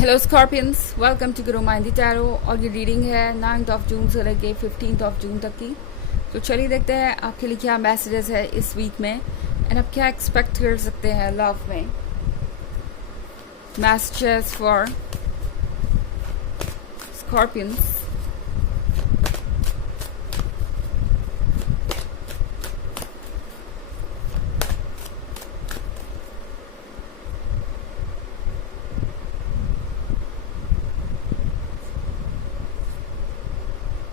Hello Scorpions, welcome to Guru माइंडी tarot. और ये reading है 9 जून से लेके 15 जून तक की। तो चलिए देखते हैं आपके लिए क्या मैसेजेस है इस वीक में एंड आप क्या एक्सपेक्ट कर सकते हैं लव में। Messages for scorpions.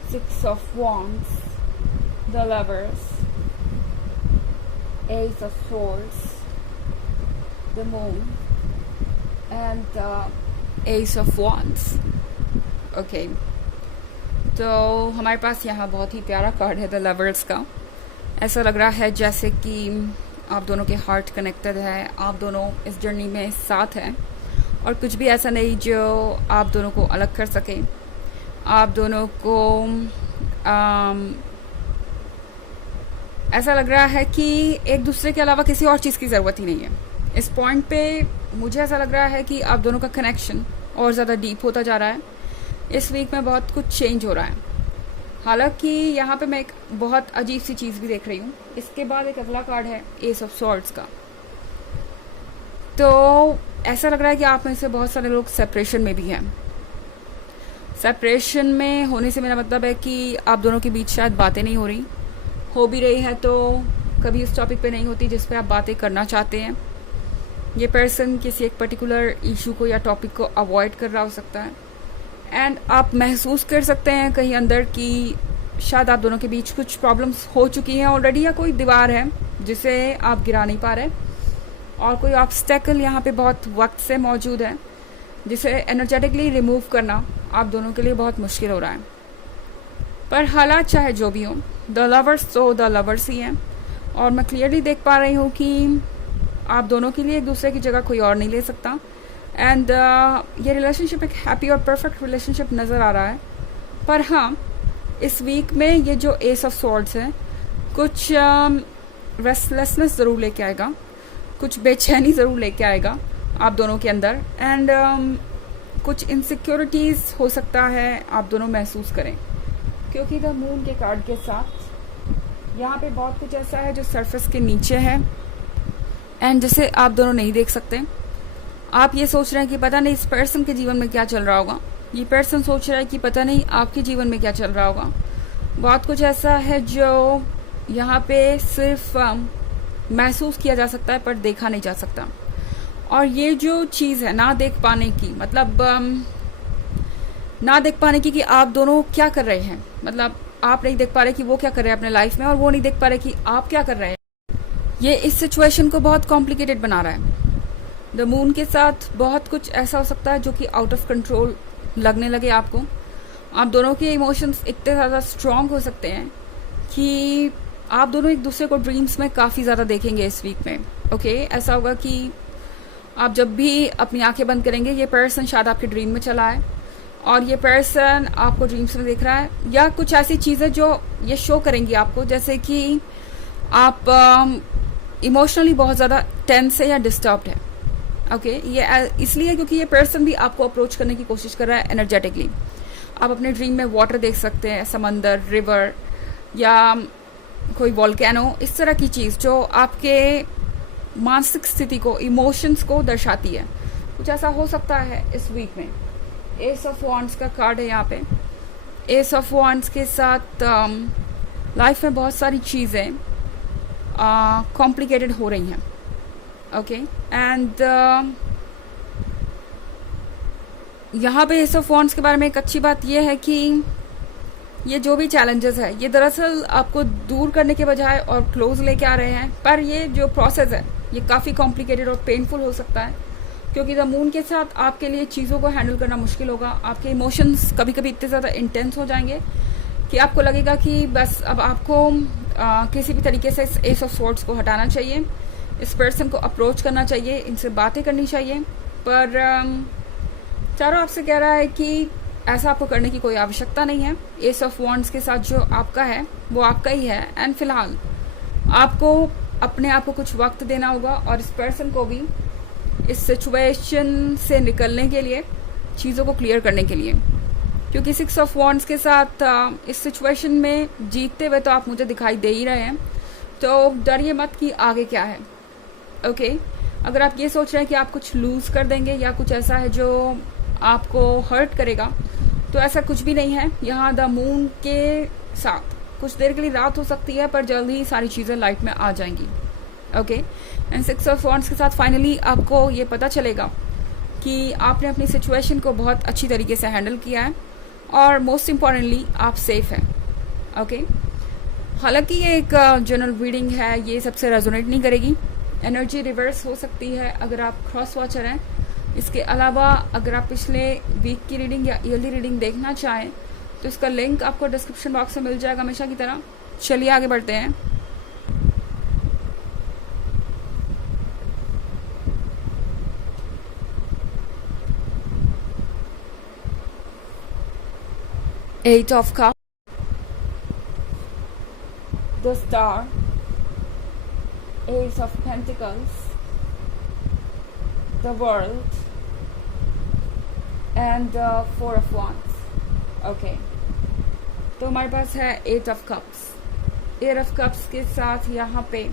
Six of Wands, the Lovers, Ace of Swords, the Moon, and Ace of Wands. Okay. तो हमारे पास यहाँ बहुत ही प्यारा कार्ड है द लवर्स का। ऐसा लग रहा है जैसे कि आप दोनों के हार्ट कनेक्टेड है, आप दोनों इस जर्नी में साथ हैं और कुछ भी ऐसा नहीं जो आप दोनों को अलग कर सके। आप दोनों को ऐसा लग रहा है कि एक दूसरे के अलावा किसी और चीज़ की ज़रूरत ही नहीं है। इस पॉइंट पे मुझे ऐसा लग रहा है कि आप दोनों का कनेक्शन और ज़्यादा डीप होता जा रहा है। इस वीक में बहुत कुछ चेंज हो रहा है। हालांकि यहाँ पे मैं एक बहुत अजीब सी चीज़ भी देख रही हूँ। इसके बाद एक अगला कार्ड है एस ऑफ सॉर्ड्स का। तो ऐसा लग रहा है कि आप में से बहुत सारे लोग सेपरेशन में भी हैं। सेपरेशन में होने से मेरा मतलब है कि आप दोनों के बीच शायद बातें नहीं हो रही, हो भी रही है तो कभी उस टॉपिक पे नहीं होती जिस पे आप बातें करना चाहते हैं। ये पर्सन किसी एक पर्टिकुलर इशू को या टॉपिक को अवॉइड कर रहा हो सकता है एंड आप महसूस कर सकते हैं कहीं अंदर कि शायद आप दोनों के बीच कुछ प्रॉब्लम्स हो चुकी हैं ऑलरेडी, या कोई दीवार है जिसे आप गिरा नहीं पा रहे और कोई ऑब्स्टेकल यहाँ पे बहुत वक्त से मौजूद है जिसे एनर्जेटिकली रिमूव करना आप दोनों के लिए बहुत मुश्किल हो रहा है। पर हालात चाहे जो भी हो, द लवर्स तो द लवर्स ही हैं और मैं क्लियरली देख पा रही हूँ कि आप दोनों के लिए एक दूसरे की जगह कोई और नहीं ले सकता एंड ये रिलेशनशिप एक हैप्पी और परफेक्ट रिलेशनशिप नज़र आ रहा है। पर हाँ, इस वीक में ये जो एस ऑफ सॉर्ड्स है कुछ रेस्टलेसनेस ज़रूर लेके आएगा, कुछ बेचैनी ज़रूर लेके आएगा आप दोनों के अंदर एंड कुछ इनसिक्योरिटीज़ हो सकता है आप दोनों महसूस करें, क्योंकि द मून के कार्ड के साथ यहाँ पे बहुत कुछ ऐसा है जो सरफेस के नीचे है एंड जिसे आप दोनों नहीं देख सकते। आप ये सोच रहे हैं कि पता नहीं इस पर्सन के जीवन में क्या चल रहा होगा, ये पर्सन सोच रहा है कि पता नहीं आपके जीवन में क्या चल रहा होगा। बहुत कुछ ऐसा है जो यहाँ पे सिर्फ महसूस किया जा सकता है पर देखा नहीं जा सकता। और ये जो चीज़ है ना देख पाने की, मतलब ना देख पाने की कि आप दोनों क्या कर रहे हैं, मतलब आप नहीं देख पा रहे कि वो क्या कर रहे हैं अपने लाइफ में और वो नहीं देख पा रहे कि आप क्या कर रहे हैं। ये इस सिचुएशन को बहुत कॉम्प्लिकेटेड बना रहा है। द मून के साथ बहुत कुछ ऐसा हो सकता है जो कि आउट ऑफ कंट्रोल लगने लगे आपको। आप दोनों के इमोशंस इतने ज़्यादा स्ट्रांग हो सकते हैं कि आप दोनों एक दूसरे को ड्रीम्स में काफ़ी ज़्यादा देखेंगे इस वीक में। ओके, ऐसा होगा कि आप जब भी अपनी आंखें बंद करेंगे ये पर्सन शायद आपके ड्रीम में चला है और ये पर्सन आपको ड्रीम्स में देख रहा है, या कुछ ऐसी चीज़ें जो ये शो करेंगी आपको जैसे कि आप इमोशनली बहुत ज़्यादा टेंस है या डिस्टर्ब्ड है। ओके, ये इसलिए क्योंकि ये पर्सन भी आपको अप्रोच करने की कोशिश कर रहा है एनर्जेटिकली। आप अपने ड्रीम में वाटर देख सकते हैं, समंदर, रिवर या कोई वॉल्केनो, इस तरह की चीज़ जो आपके मानसिक स्थिति को, इमोशंस को दर्शाती है। कुछ ऐसा हो सकता है इस वीक में। एस ऑफ वॉन्ड्स का कार्ड है यहाँ पे। एस ऑफ वॉन्ड्स के साथ लाइफ में बहुत सारी चीज़ें कॉम्प्लिकेटेड हो रही हैं। ओके, एंड यहाँ पे एस ऑफ वॉन्ड्स के बारे में एक अच्छी बात यह है कि ये जो भी चैलेंजेस है ये दरअसल आपको दूर करने के बजाय और क्लोज लेके आ रहे हैं। पर ये जो प्रोसेस है ये काफ़ी कॉम्प्लिकेटेड और पेनफुल हो सकता है, क्योंकि द मून के साथ आपके लिए चीज़ों को हैंडल करना मुश्किल होगा। आपके इमोशंस कभी कभी इतने ज़्यादा इंटेंस हो जाएंगे कि आपको लगेगा कि बस अब आपको किसी भी तरीके से इस एस ऑफ सॉर्ड्स को हटाना चाहिए, इस पर्सन को अप्रोच करना चाहिए, इनसे बातें करनी चाहिए। पर चारों आपसे कह रहा है कि ऐसा आपको करने की कोई आवश्यकता नहीं है। एस ऑफ वॉन्ड्स के साथ जो आपका है वो आपका ही है एंड फिलहाल आपको अपने आप को कुछ वक्त देना होगा और इस पर्सन को भी इस सिचुएशन से निकलने के लिए चीज़ों को क्लियर करने के लिए, क्योंकि 6 ऑफ वॉन्ड्स के साथ इस सिचुएशन में जीतते हुए तो आप मुझे दिखाई दे ही रहे हैं। तो डरिए मत कि आगे क्या है। ओके, अगर आप ये सोच रहे हैं कि आप कुछ लूज़ कर देंगे या कुछ ऐसा है जो आपको हर्ट करेगा, तो ऐसा कुछ भी नहीं है। यहाँ द मून के साथ कुछ देर के लिए रात हो सकती है, पर जल्द ही सारी चीज़ें लाइट में आ जाएंगी। ओके, एंड 6 ऑफ वॉन्ड्स के साथ फाइनली आपको ये पता चलेगा कि आपने अपनी सिचुएशन को बहुत अच्छी तरीके से हैंडल किया है और मोस्ट इम्पॉर्टेंटली आप सेफ हैं। ओके, हालांकि ये एक जनरल रीडिंग है, ये सबसे रेजोनेट नहीं करेगी। एनर्जी रिवर्स हो सकती है अगर आप क्रॉस वॉचर हैं। इसके अलावा अगर आप पिछले वीक की रीडिंग या ईयरली रीडिंग देखना चाहें तो इसका लिंक आपको डिस्क्रिप्शन बॉक्स में मिल जाएगा हमेशा की तरह। चलिए आगे बढ़ते हैं। Eight of Cups, the Star, Ace of Pentacles, the World, and the Four of Wands. Okay, तो हमारे पास है 8 of Cups। 8 of Cups के साथ यहाँ पे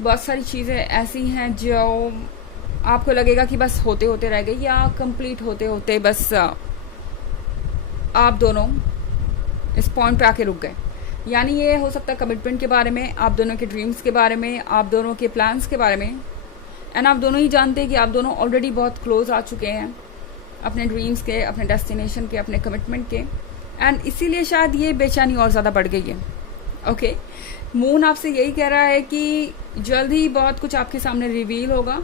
बहुत सारी चीज़ें ऐसी हैं जो आपको लगेगा कि बस होते होते रह गई या कंप्लीट होते होते बस आप दोनों इस पॉइंट पे आके रुक गए। यानी ये हो सकता है कमिटमेंट के बारे में, आप दोनों के ड्रीम्स के बारे में, आप दोनों के प्लान्स के बारे में। एंड आप दोनों ही जानते हैं कि आप दोनों ऑलरेडी बहुत क्लोज आ चुके हैं अपने ड्रीम्स के, अपने डेस्टिनेशन के, अपने कमिटमेंट के। एंड इसीलिए शायद ये बेचैनी और ज़्यादा बढ़ गई है। ओके, मून आपसे यही कह रहा है कि जल्द ही बहुत कुछ आपके सामने रिवील होगा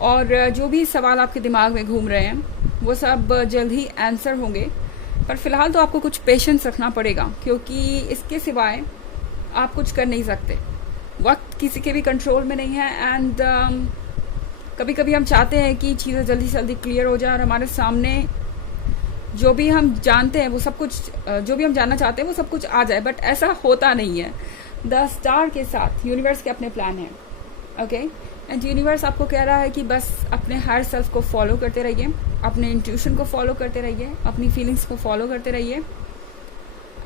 और जो भी सवाल आपके दिमाग में घूम रहे हैं वो सब जल्द ही आंसर होंगे। पर फिलहाल तो आपको कुछ पेशेंस रखना पड़ेगा, क्योंकि इसके सिवाय आप कुछ कर नहीं सकते। वक्त किसी के भी कंट्रोल में नहीं है। एंड कभी कभी हम चाहते हैं कि चीज़ें जल्दी से जल्दी क्लियर हो जाए और हमारे सामने जो भी हम जानते हैं वो सब कुछ, जो भी हम जानना चाहते हैं वो सब कुछ आ जाए, बट ऐसा होता नहीं है। द स्टार के साथ यूनिवर्स के अपने प्लान हैं। ओके, एंड यूनिवर्स आपको कह रहा है कि बस अपने हायर सेल्फ को फॉलो करते रहिए, अपने इंट्यूशन को फॉलो करते रहिए, अपनी फीलिंग्स को फॉलो करते रहिए।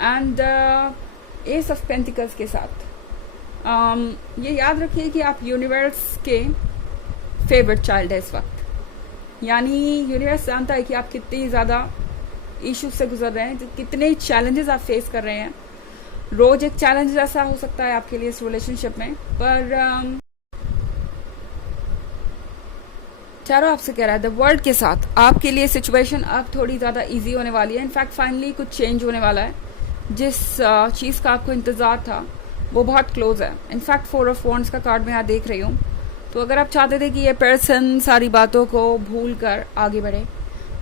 एंड एस ऑफ पेंटिकल्स के साथ ये याद रखिए कि आप यूनिवर्स के फेवरेट चाइल्ड है इस वक्त। यानी यूनिवर्स जानता है कि आप कितनी ज़्यादा इश्यूज से गुजर रहे हैं, कितने चैलेंजेस आप फेस कर रहे हैं। रोज एक चैलेंज ऐसा हो सकता है आपके लिए इस रिलेशनशिप में, पर चारों आपसे कह रहा है द वर्ल्ड के साथ आपके लिए सिचुएशन अब थोड़ी ज़्यादा इजी होने वाली है। इनफैक्ट फाइनली कुछ चेंज होने वाला है। जिस चीज़ का आपको इंतज़ार था वो बहुत क्लोज है। इनफैक्ट 4 ऑफ वॉन्ड्स का कार्ड मैं यहाँ देख रही हूँ। तो अगर आप चाहते थे कि ये पर्सन सारी बातों को भूल कर आगे बढ़े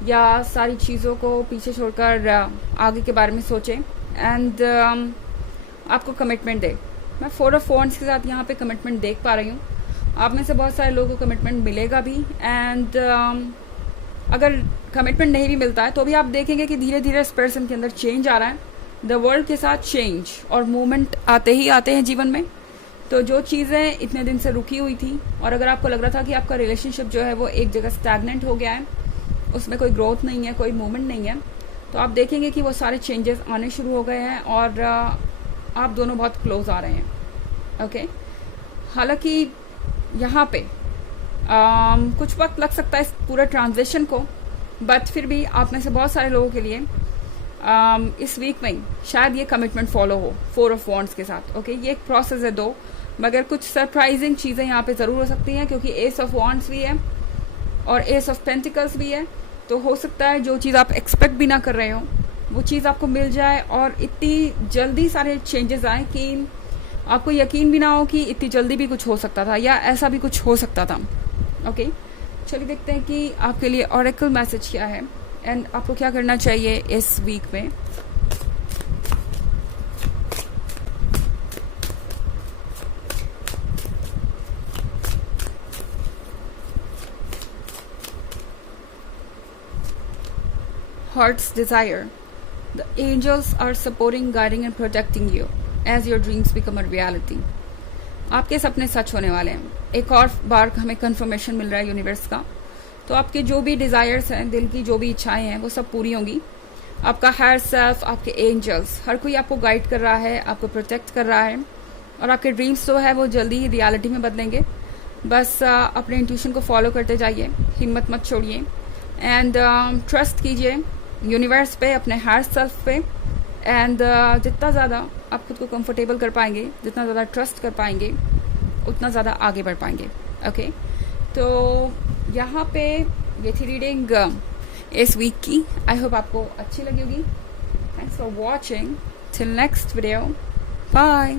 या सारी चीज़ों को पीछे छोड़कर आगे के बारे में सोचें एंड आपको कमिटमेंट दे, मैं 4 ऑफ वॉन्ड्स के साथ यहाँ पे कमिटमेंट देख पा रही हूँ। आप में से बहुत सारे लोगों को कमिटमेंट मिलेगा भी। एंड अगर कमिटमेंट नहीं भी मिलता है तो भी आप देखेंगे कि धीरे धीरे इस पर्सन के अंदर चेंज आ रहा है। द वर्ल्ड के साथ चेंज और मूवमेंट आते ही आते हैं जीवन में। तो जो चीज़ें इतने दिन से रुकी हुई थी और अगर आपको लग रहा था कि आपका रिलेशनशिप जो है वो एक जगह स्टैग्नेंट हो गया है, उसमें कोई ग्रोथ नहीं है, कोई मूवमेंट नहीं है, तो आप देखेंगे कि वो सारे चेंजेस आने शुरू हो गए हैं और आप दोनों बहुत क्लोज आ रहे हैं। ओके, हालांकि यहाँ पे कुछ वक्त लग सकता है इस पूरे ट्रांजिशन को, बट फिर भी आप में से बहुत सारे लोगों के लिए इस वीक में शायद ये कमिटमेंट फॉलो हो 4 ऑफ वॉन्ड्स के साथ। ओके, ये एक प्रोसेस है दो, मगर कुछ सरप्राइजिंग चीज़ें यहाँ पे ज़रूर हो सकती हैं, क्योंकि एस ऑफ वॉन्ड्स भी है और एस ऑफ पेंटिकल्स भी है। तो हो सकता है जो चीज़ आप एक्सपेक्ट भी ना कर रहे हो वो चीज़ आपको मिल जाए और इतनी जल्दी सारे चेंजेस आए कि आपको यकीन भी ना हो कि इतनी जल्दी भी कुछ हो सकता था या ऐसा भी कुछ हो सकता था। ओके, चलिए देखते हैं कि आपके लिए ऑरेकल मैसेज क्या है एंड आपको क्या करना चाहिए इस वीक में। Heart's desire. The angels are supporting, guiding and protecting you as your dreams become a reality. आपके सपने सच होने वाले हैं। एक और बार हमें कंफर्मेशन मिल रहा है यूनिवर्स का तो आपके जो भी डिज़ायर्स हैं, दिल की जो भी इच्छाएं हैं, वो सब पूरी होंगी। आपका हायर सेल्फ, आपके एंजल्स, हर कोई आपको गाइड कर रहा है, आपको प्रोटेक्ट कर रहा है, और आपके ड्रीम्स जो है वो जल्दी ही रियलिटी में बदलेंगे। बस अपने इंट्यूशन को फॉलो करते जाइए, हिम्मत मत छोड़िए, एंड ट्रस्ट कीजिए यूनिवर्स पे, अपने हायर सेल्फ पे, एंड जितना ज़्यादा आप खुद को कंफर्टेबल कर पाएंगे, जितना ज़्यादा ट्रस्ट कर पाएंगे, उतना ज़्यादा आगे बढ़ पाएंगे। ओके, तो यहाँ पे ये थी रीडिंग इस वीक की। आई होप आपको अच्छी लगी होगी। Thanks for watching. Till next video, bye.